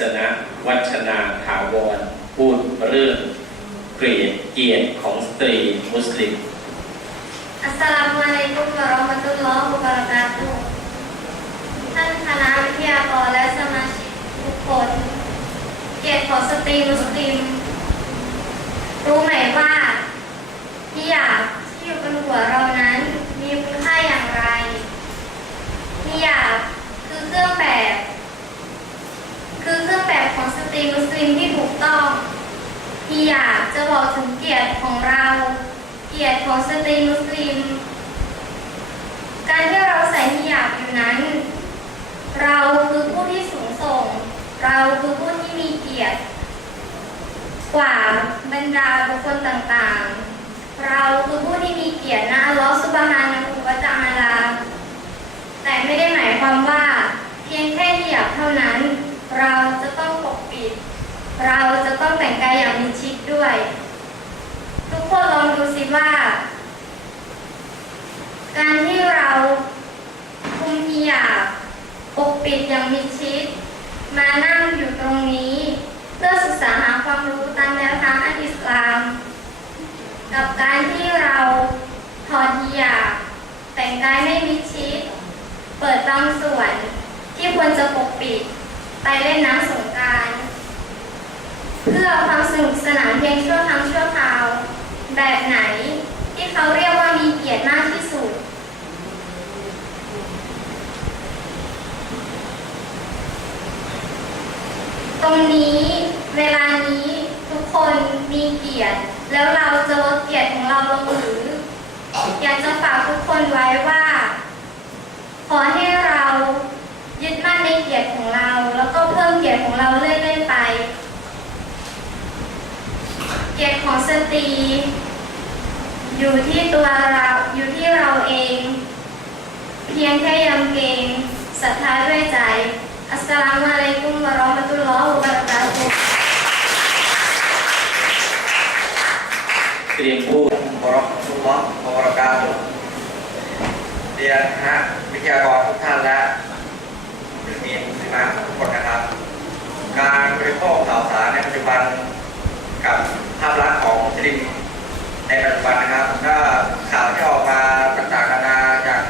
ศนะวัชนาถาวร พูดเรื่องเกลียดเกียรติของสตรีมุสลิม Assalamualaikum warahmatullahi wabarakatuh ท่านคณะวิทยากรและสมาชิกทุกคนเกียรติของสตรีมุสลิม รู้ไหมว่าที่อยากที่อยู่บนหัวเรานั้นมีคุณค่าอย่างไรที่อยากคือเครื่องแบบ คือเครื่องแบบของสตรีมุสลิมที่ถูกต้องที่ อยากจะบอกถึงเกียรติของเรา เกียรติของสตรีมุสลิม การที่เราใส่ฮิญาบอยู่นั้น เราคือผู้ที่สูงส่ง เราคือผู้ที่มีเกียรติ กว่าบรรดาบุคคลต่างๆ เราคือผู้ที่มีเกียรตินะลอฮฺซุบฮานะฮูวะตะอาลา แต่ไม่ได้หมายความว่า เพียงแค่ฮิญาบเท่านั้น เราจะต้องปกปิด เราจะต้องแต่งกายอย่างมิ ด้วย ทุกคนลองดูสิว่า การที่เราคุมฮิญาบปกปิดอย่างมิดชิด มานั่งอยู่ตรงนี้ เพื่อศึกษาหาความรู้ตามแนวทางอัลอิสลาม กับการที่เราถอดฮิญาบแต่งกายไม่มิดชิด เปิดบางส่วนที่ควรจะปกปิดไปเล่นน้ำสงการ เพื่อความสนุกสนานเพียงชั่วครั้งชั่วคราว แบบไหนที่เขาเรียกว่ามีเกียรติมากที่สุด ตรงนี้เวลานี้ทุกคนมีเกียรติ แล้วเราจะลดเกียรติของเราลงหรือ อยากจะฝากทุกคนไว้ว่า ขอให้เรายึดมั่นในเกียรติของเรา แล้วก็เพิ่มเกียรติของเราเรื่อยๆไป เกียรติของสตรี อยู่ที่ตัวเราอยู่ที่เราเอง เพียงแค่ยำเกรงศรัทธาด้วยใจ อัสสลามุอะลัยกุมวะเราะมะตุลลอฮ์วะบะเราะกาตุฮ์เตรียมพูดวะเราะห์มะตุลลอฮ์วะบะราะกาตุเรียนคณะวิทยากรทุกท่านและศิลปินศิลปะทุกคนนะครับ การบริโภคข่าวสารในปัจจุบันกับ ภาพลักษณ์ของมุสลิมในปัจจุบันนะครับก็ข่าวที่ออกมาต่างๆนานาจาก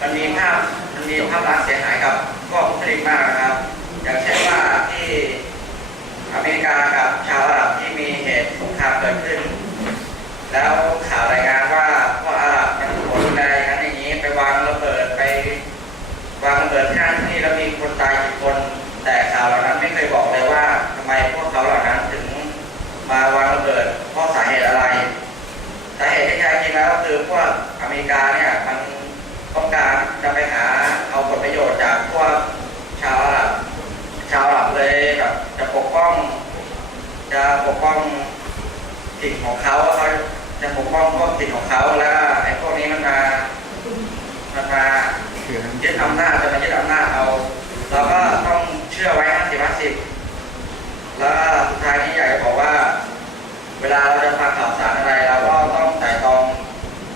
มันมีภาพมันมีภาพลักษณ์เสียหายกับพวกมุสลิมมากนะครับ อย่างเช่นว่าที่อเมริกากับชาวอาหรับที่มีเหตุสงครามเกิดขึ้น แล้วข่าวรายงานว่าพวกอาหรับมันขนอะไรอย่างนั้นอย่างนี้ไปวางระเบิดไปวางระเบิดที่นั่นที่นี่แล้วมีคนตายกี่คน แต่ข่าวเหล่านั้นไม่เคยบอกเลยว่าทำไมพวกเขาเหล่านั้นถึงมาวางระเบิดเพราะสาเหตุอะไร สาเหตุที่แท้จริงแล้วก็คือพวกอเมริกาเนี่ยมันต้องการจะไปหาเอาผลประโยชน์จากพวกชาวอาหรับชาวอาหรับเลยแบบจะปกป้อง จะปกป้อง สิทธิ์ของเขาเขาจะปกป้องพวกสิทธิ์ของเขาแล้วไอ้พวกนี้มันมามันมายึดอำนาจจะมายึดอำนาจเอา เราก็ต้องเชื่อไว้ห้าสิบห้าสิบแล้วก็สุดท้ายนี้อยากจะบอกว่า เวลาเราจะฟังข่าวสารอะไร เราก็ต้องไต่ตรอง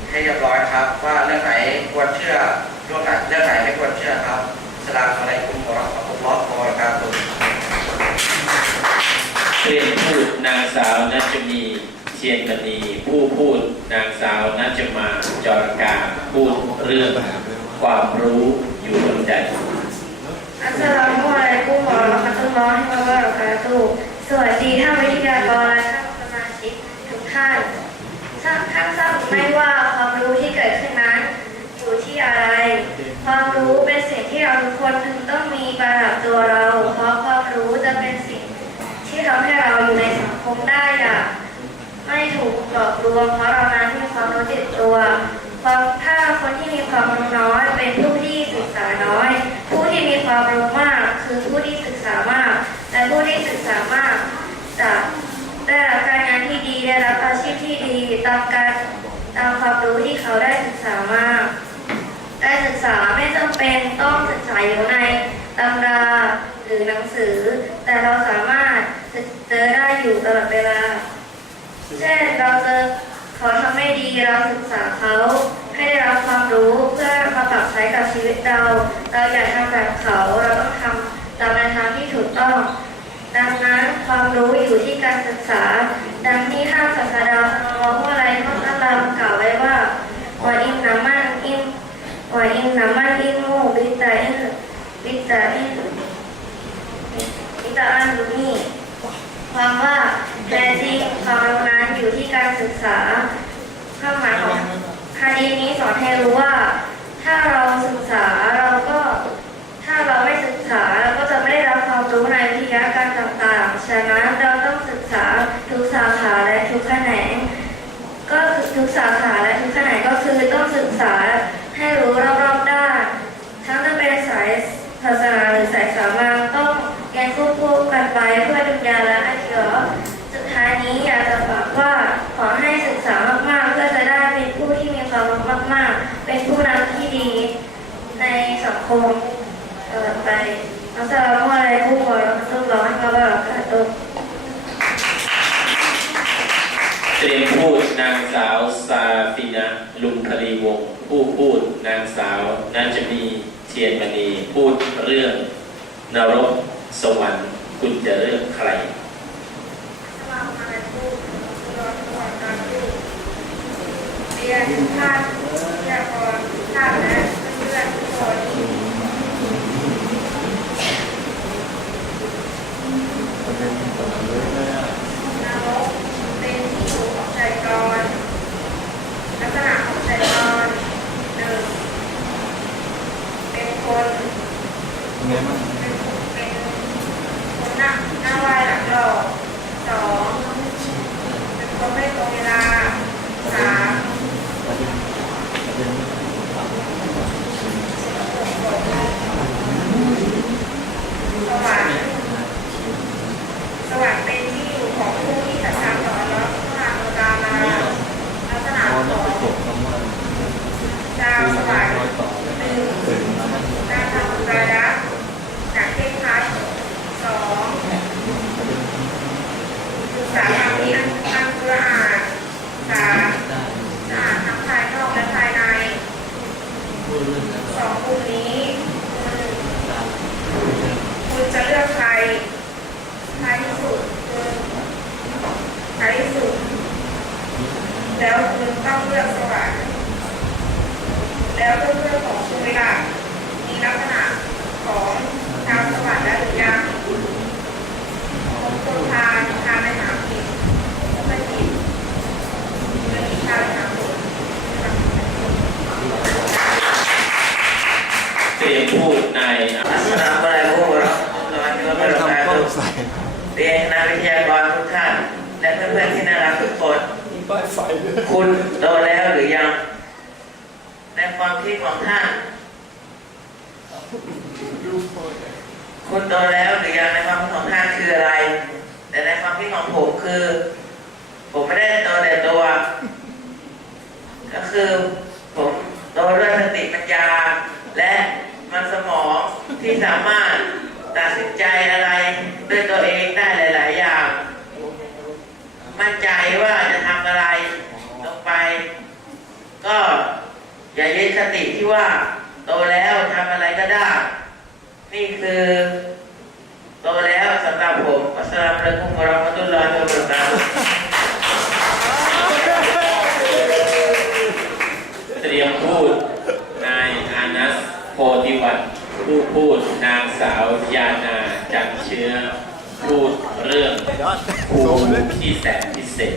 ให้เรียบร้อยนะครับ ว่าเรื่องไหนควรเชื่อเรื่องไหนเรื่องไหนไม่ควรเชื่อครับสลามอะไรกุมวะเราะห์มะตุลลอฮ์วะบะเราะกาตุฮ์ เตรียมพูดนางสาวนัจมีเชียนมณีผู้พูดนางสาวนัจมาจรการพูดเรื่องความรู้อยู่บนใจอัสสลามุอะลัยกุมวะเราะห์มะตุลลอฮิวะบะเราะกสวัสดีท่านวิทยากรและท่านสมาชิกทุกท่านท่านท่านทราบไหมว่าความรู้ที่เกิดขึ้นนั้นอยู่ที่อะไร ความรู้เป็นสิ่งที่เราทุกคนพึงต้องมีประดับตัวเรา เพราะความรู้จะเป็นสิ่งที่ทำให้เราอยู่ในสังคมได้อย่างไม่ถูกหลอกลวงเพราะเรานั้นมีความรู้ติดตัวความถ้า ความรู้น้อย เป็นผู้ที่ศึกษาน้อย ผู้ที่มีความรู้มาก คือผู้ที่ศึกษามาก และผู้ที่ศึกษามากจะได้รับการงานที่ดีได้รับอาชีพที่ดีตามการตามความรู้ที่เขาได้ศึกษามากการศึกษาไม่จำเป็นต้องศึกษาอยู่ในตำราหรือหนังสือ แต่เราสามารถเจอได้อยู่ตลอดเวลา เช่นเราเจอเขาทำไม่ดีเราศึกษาเขา ให้ได้รับความรู้เพื่อมาปรับใช้กับชีวิตเรา เราอยากทำแบบเขาเราต้องทำตามแนวทางที่ถูกต้อง ดังนั้นความรู้อยู่ที่การศึกษา ดังที่ท่าศาสดาพระมงผู้ไรท่านอัลลามกล่าวไว้ว่าวาอินนามันอินวาอินนามันอินมูบิตาอินบิตาอินบิตาอันรุนีความว่าแท้จริงความรู้นั้นอยู่ที่การศึกษาความหมายของ คดีนี้สอนให้รู้ว่า ถ้าเราศึกษาเราก็ถ้าเราไม่ศึกษาเราก็จะไม่ได้รับความรู้ในวิทยาการต่างๆ ฉะนั้นเราต้องศึกษาทุกสาขาและทุกแขนงก็ทุกสาขาและทุกแขนงก็คือต้องศึกษาให้รู้รอบๆด้าน ทั้งจะเป็นสายศาสนาหรือสายสามัญต้องเรียนควบคู่กันไปเพื่อดุจยาและอาชีวะสุดท้ายนี้อยากจะฝากว่าขอให้ศึกษามากๆ เพื่อจะได้เป็นผู้ที่มีความรู้มากๆ เป็นผู้นำที่ดีในสัง คมตลอดไปอัสสลามุอะลัยกุมวะเราะห์มะตุลลอฮิวะบะเราะกาตุฮ์เตรียมพูดนางสาวซาฟินะลุงคลีวงผู้พูดนางสาวนัจมีเทียนมณีพูดเรื่องนรกสวรรค์คุณจะเลือกใครเรียนท่านวิทยากรทุกท่านและ คือผมโตด้วยสติปัญญา และมันสมองที่สามารถตัดสินใจอะไรด้วยตัวเองได้หลาย ๆ อย่าง มั่นใจว่าจะทำอะไรลงไป ก็อย่ายึดสติที่ว่าโตแล้วทำอะไรก็ได้ นี่คือ โตแล้วสำหรับผมอัสสลามุอะลัยกุมวะเราะห์มะตุลลอฮิวะบะเราะกาตุฮ์ เตรียมพูดนายอานัสโพธิวัฒน์ผู้พูดนางสาวยานาจันเชื้อ พูดเรื่อง ยอด ภู โซเลย ที่แสนพิเศษ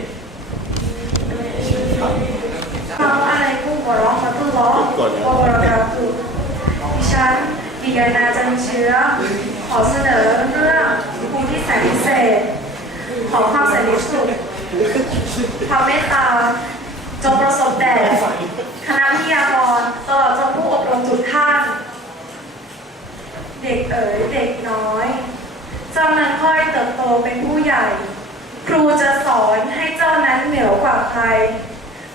เราอะไรผู้หัวเราะมาตู้ล้อโอเวอร์กาตุดิฉั นดิยานาจันเชื้อ ขอเสนอเรื่องภูมิที่แสนพิเศษ ขอความสันติสุขความเมตตาจงประสบแด่คณะวิทยากรตลอดจนผู้อบรมทุกท่านเด็กเอ๋ยเด็กน้อยเจ้านั้นค่อยเติบโตเป็นผู้ใหญ่ ครูจะสอนให้เจ้านั้นเหนือกว่าใคร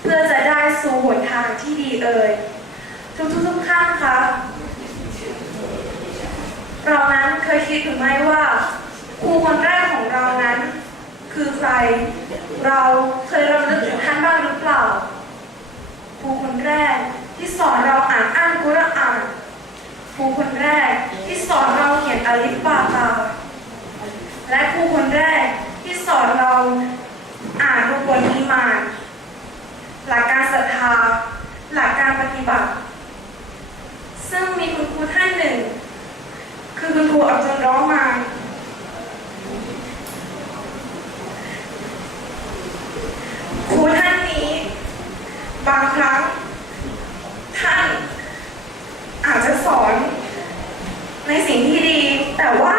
เพื่อจะได้สู่หนทางที่ดีเอ่ยทุกทุกทุกท่านคะ เรานั้นเคยคิดหรือไม่ว่าครูคนแรกของเรานั้น คือใคร เราเคยรำลึกถึงท่านบ้างหรือเปล่าครูคนแรกที่สอนเราอ่านอ่านกุรอานครูคนแรกที่สอนเราเขียนอลิฟบาตาและครูคนแรกที่สอนเราอ่านรุกลอีหมานหลักการศรัทธาหลักการปฏิบัติ ซึ่งมีคุณครูท่านหนึ่ง คุณครูเอาจนร้องมา ครูท่านนี้ บางครั้ง ท่านอาจจะสอนในสิ่งที่ดี แต่ว่า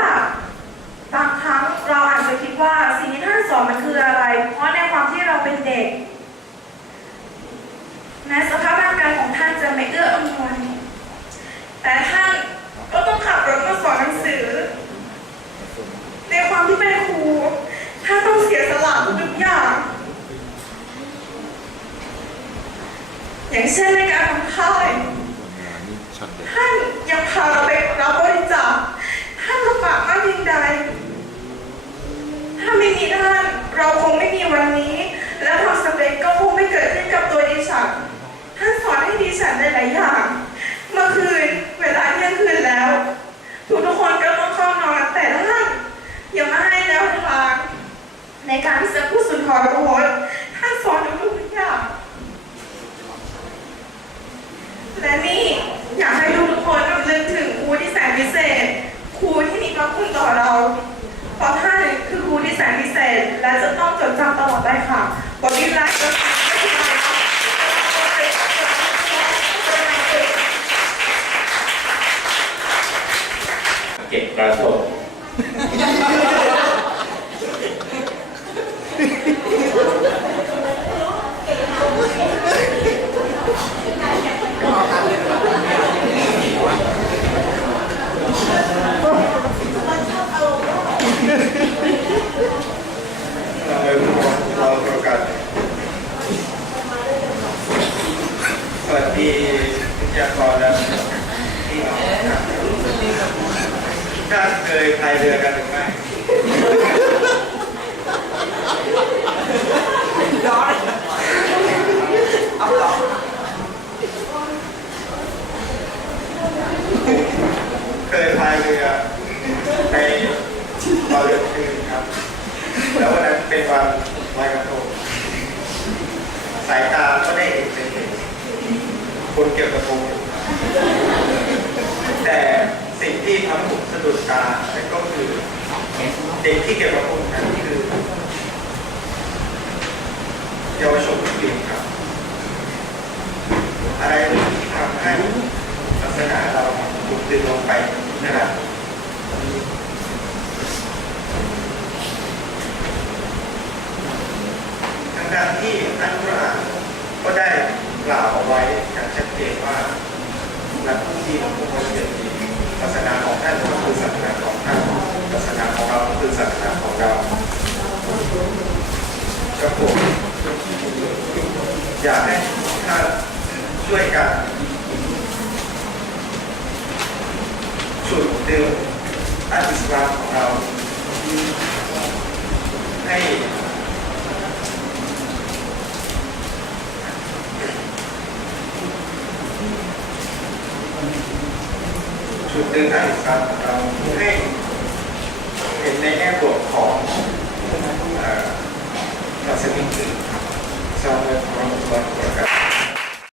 บางครั้งเราอาจจะคิดว่าสิ่งที่ท่านสอนมันคืออะไร เพราะในความที่เราเป็นเด็กแม้สภาพร่างกายของท่านจะไม่เอื้ออำนวยแต่ท่านก็ต้องขับรถมาสอนหนังสือ ในความที่เป็นครูท่านต้องเสียสละทุกอย่าง อย่างเช่นในการทำค่ายท่านยังพาเราไปรับบริจาคท่านลำบากมากเพียงใด ถ้าไม่มีท่านเราคงไม่มีวันนี้ และความสำเร็จก็คงไม่เกิดขึ้นกับตัวดิฉันท่านสอนให้ดิฉันได้หลายอย่าง เมื่อคืนเวลาเที่ยงคืนแล้ว ทุกทุกๆคนก็ต้องเข้านอน แต่ท่านยังมาให้แนวทาง ในการที่จะพูดสุนทรพจน์ท่านสอนทุกๆอย่าง และนี่อยากให้ทุกๆคนรำลึกถึงครูที่แสนพิเศษ ครูที่มีพระคุณต่อเรา เพราะท่านคือครูที่แสนพิเศษ และจะต้องจดจำตลอดไปค่ะบทวิไลก็ไม่ใช่อะไรครับ เก็บกระทงเราเราประกาศสวัสดีวิทยากรและพี่น้องครับ ท่านเคยพายเรือกันหรือไม่เคยพายเรือในตอนเดือนคืนครับ แล้ววันนั้นเป็นวันลอยกระทงสายตาก็ได้เห็นเป็นคนเกี่ยวกับทงอยู่แต่สิ่ง ที่ทำให้ผมสะดุดตานั่นก็คือเด็กที่เกี่ยวกับทงนั้นคือเยาวชนผู้หญิงครับ อะไรที่ทำให้ศาสนาเราถูกดึงลงไปนะครับทางด้านที่อัลกุรานก็ได้กล่าวเอาไว้อย่างชัดเจนว่าหลักผู้ที่ของพวกเราเป็น ศาสนาของท่านก็คือศาสนาของท่านศาสนาของเราก็คือศาสนาของเรากระผมอยากให้ท่านช่วยกันฉุดดึงอัลอิสลามของเราให้ จุดดึงการศึกษาของเราให้เห็นในแง่บวกของเอ่อศาสนิกอื่นครับสร้างเรื่องของประกาศ